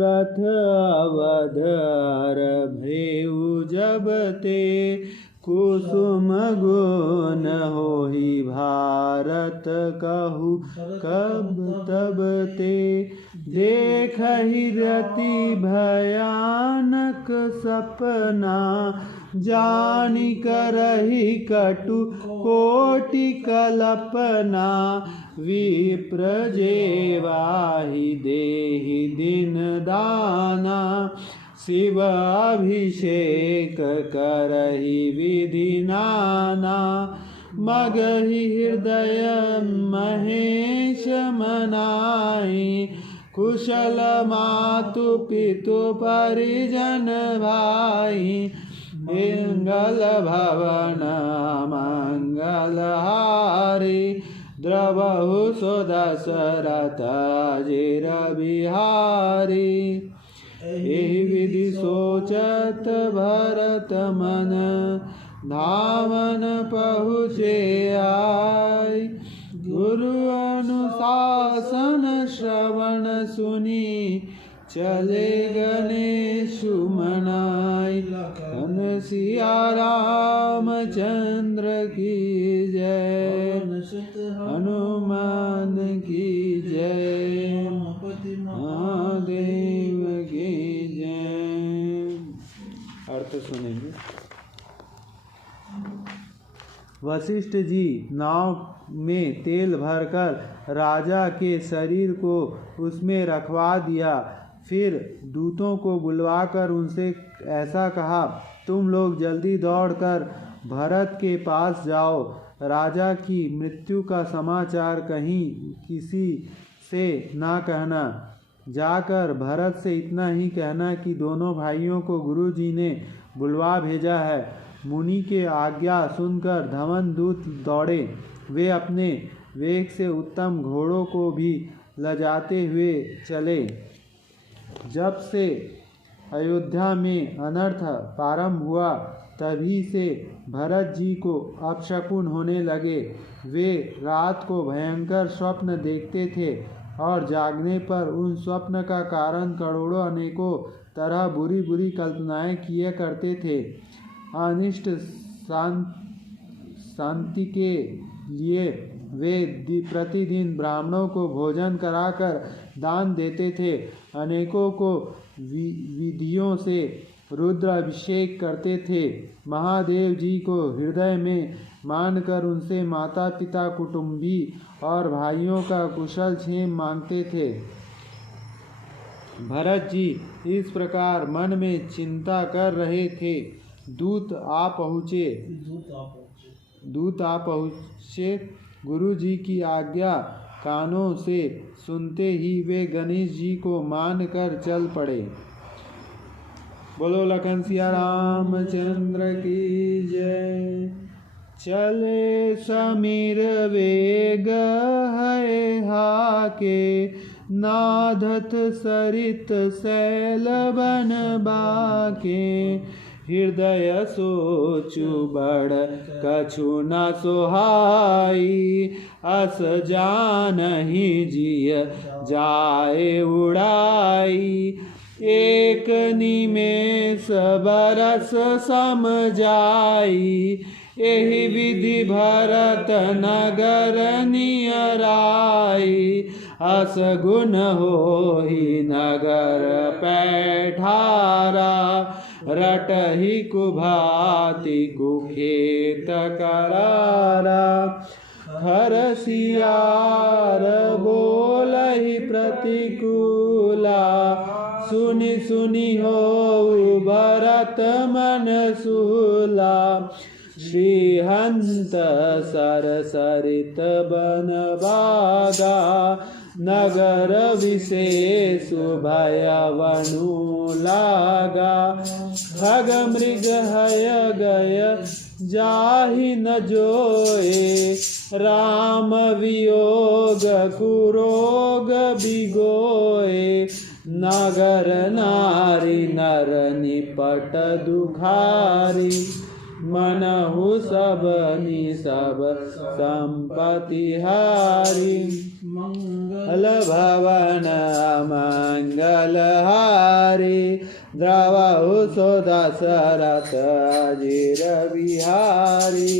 रथ अवधर भेउ जब ते कुसुम गुण होहि भारत कहु कब तब ते देखहि रति भयानक सपना जानि करहि कटु कोटि कल्पना विप्र जेवाहि देहि दिन दाना शिव अभिषेक करहि विधि नाना मगहि हृदय महेश मनाहि कुशल मातु पितु परिजन भाई मंगल भवन मंगलहारी द्रवहु सो दशरथ अजिर बिहारी एहि विधि सोचत भरत मन धामन पहुँचे आय गुरु अनुशासन श्रवण सुनी चले गणेशु मनाई धन सिया रामचंद्र की जय हनुमान की जय महादेव की जय। अर्थ सुनेंगे। वशिष्ठ जी नाव में तेल भरकर राजा के शरीर को उसमें रखवा दिया। फिर दूतों को बुलवाकर उनसे ऐसा कहा, तुम लोग जल्दी दौड़कर भरत के पास जाओ। राजा की मृत्यु का समाचार कहीं किसी से ना कहना। जाकर भरत से इतना ही कहना कि दोनों भाइयों को गुरुजी ने बुलवा भेजा है। मुनि के आज्ञा सुनकर धवन दूत दौड़े। वे अपने वेग से उत्तम घोड़ों को भी लजाते हुए चले। जब से अयोध्या में अनर्थ प्रारंभ हुआ तभी से भरत जी को अपशकुन होने लगे। वे रात को भयंकर स्वप्न देखते थे और जागने पर उन स्वप्न का कारण करोड़ों अनेकों तरह बुरी बुरी कल्पनाएं किए करते थे। अनिष्ट शांति के लिए वे प्रतिदिन ब्राह्मणों को भोजन कराकर दान देते थे। अनेकों को विधियों से रुद्र अभिषेक करते थे। महादेव जी को हृदय में मानकर उनसे माता पिता कुटुंबी और भाइयों का कुशल क्षेम मांगते थे। भरत जी इस प्रकार मन में चिंता कर रहे थे। दूत आ पहुँचे। गुरु जी की आज्ञा कानों से सुनते ही वे गणेश जी को मानकर चल पड़े। बोलो लखन सिया रामचंद्र की जय। चले समीर वेग है हाके नाधत सरित सैल बन बाके हृदय सोचु बड़ कछु न सोहाई अस जानहि जिय जाए उड़ाई एक निमेष बरस सम जाई एहि विधि भरत नगर नियराई अस गुण होहि नगर पैठारा रटहि कुभाति कुखेत करारा हर सियार बोलहि प्रतिकूला सुनि सुनि होउ भरत मन सूला श्रीहंत सर सरित बन बागा नगर विशेष भय वनु लागा खग मृग हय गय जाहि न जोए राम वियोग कुरोग बिगोए नगर नारी नर निपट दुखारी मनहु सब निसब संपत्ति हारी। मंगल भवन मंगल हारी द्रवहु सो दशरथ अजीर बिहारी।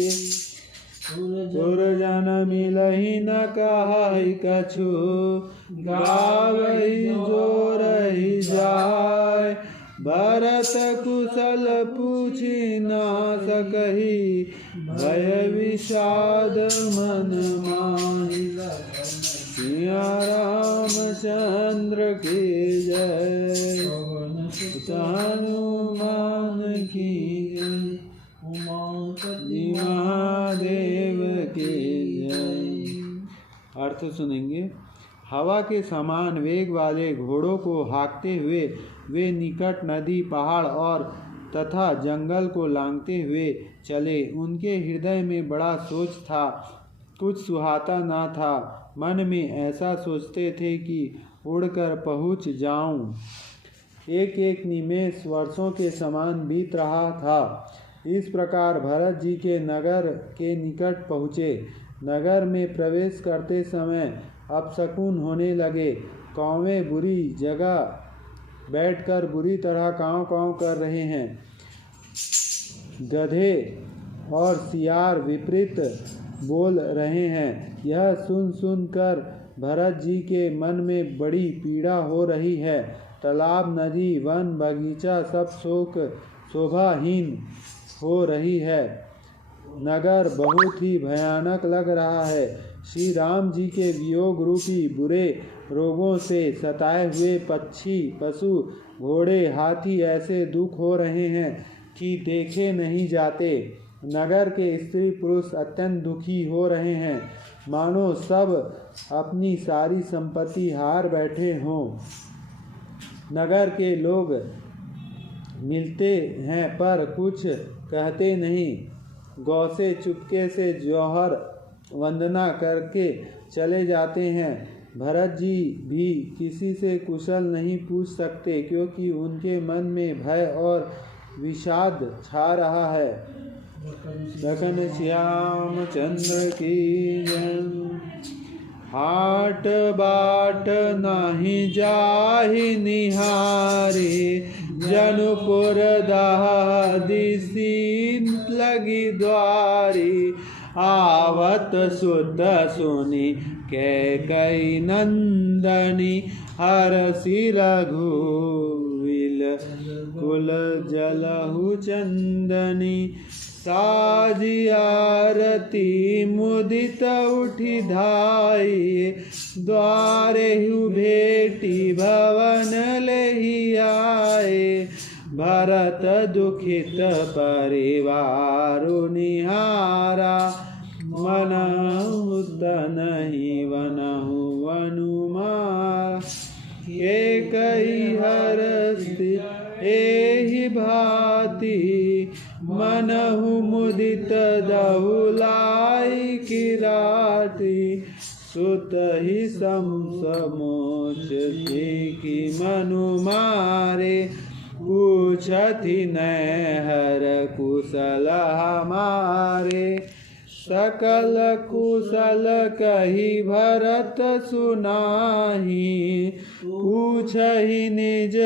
सुरजन मिलहि न कहै कछु गावै जोरहि जाय। भरत कुशल पूछि न सकहि भय विषाद मन माहि। सिया रामचंद्र की जय हनुमान की जय महादेव की जय। अर्थ सुनेंगे। हवा के समान वेग वाले घोड़ों को हाँकते हुए वे निकट नदी पहाड़ और तथा जंगल को लांघते हुए चले। उनके हृदय में बड़ा सोच था, कुछ सुहाता ना था। मन में ऐसा सोचते थे कि उड़कर पहुँच जाऊं। एक एक निमेष वर्षों के समान बीत रहा था। इस प्रकार भरत जी के नगर के निकट पहुँचे। नगर में प्रवेश करते समय अपशकुन होने लगे। कौवे बुरी जगह बैठकर बुरी तरह काँव काँव कर रहे हैं। गधे और सियार विपरीत बोल रहे हैं। यह सुन सुन कर भरत जी के मन में बड़ी पीड़ा हो रही है। तालाब, नदी, वन, बगीचा सब शोभाहीन हो रही है। नगर बहुत ही भयानक लग रहा है। श्री राम जी के वियोग रूपी बुरे रोगों से सताए हुए पक्षी, पशु, घोड़े, हाथी ऐसे दुख हो रहे हैं कि देखे नहीं जाते। नगर के स्त्री पुरुष अत्यंत दुखी हो रहे हैं, मानो सब अपनी सारी संपत्ति हार बैठे हों। नगर के लोग मिलते हैं पर कुछ कहते नहीं। गौ से चुपके से जौहर वंदना करके चले जाते हैं। भरत जी भी किसी से कुशल नहीं पूछ सकते, क्योंकि उनके मन में भय और विषाद छा रहा है। लखन श्याम चंद्र की जय। हाट बाट नाही जाहि निहारी, जनपुर दहदिसी लगी द्वारी। आवत सुत सुनी कैकई नंदनी, हरषि रघुवीर कुल जलहु चंदनी। साजी आरती मुदित उठि धाई, द्वारे भेटी भवन लेहि आए। भरत दुखित परिवारु निहारा, मनहु तनहि वनहु वनुमारा। एकहि हरषि एहि भांति, मनहु मुदित दहुलाई किराती। सुतहि समोच की मनु मारे, पूछति नैहर कुशल हमारे। सकल कुशल कहि भरत सुनाहि, पूछहि निज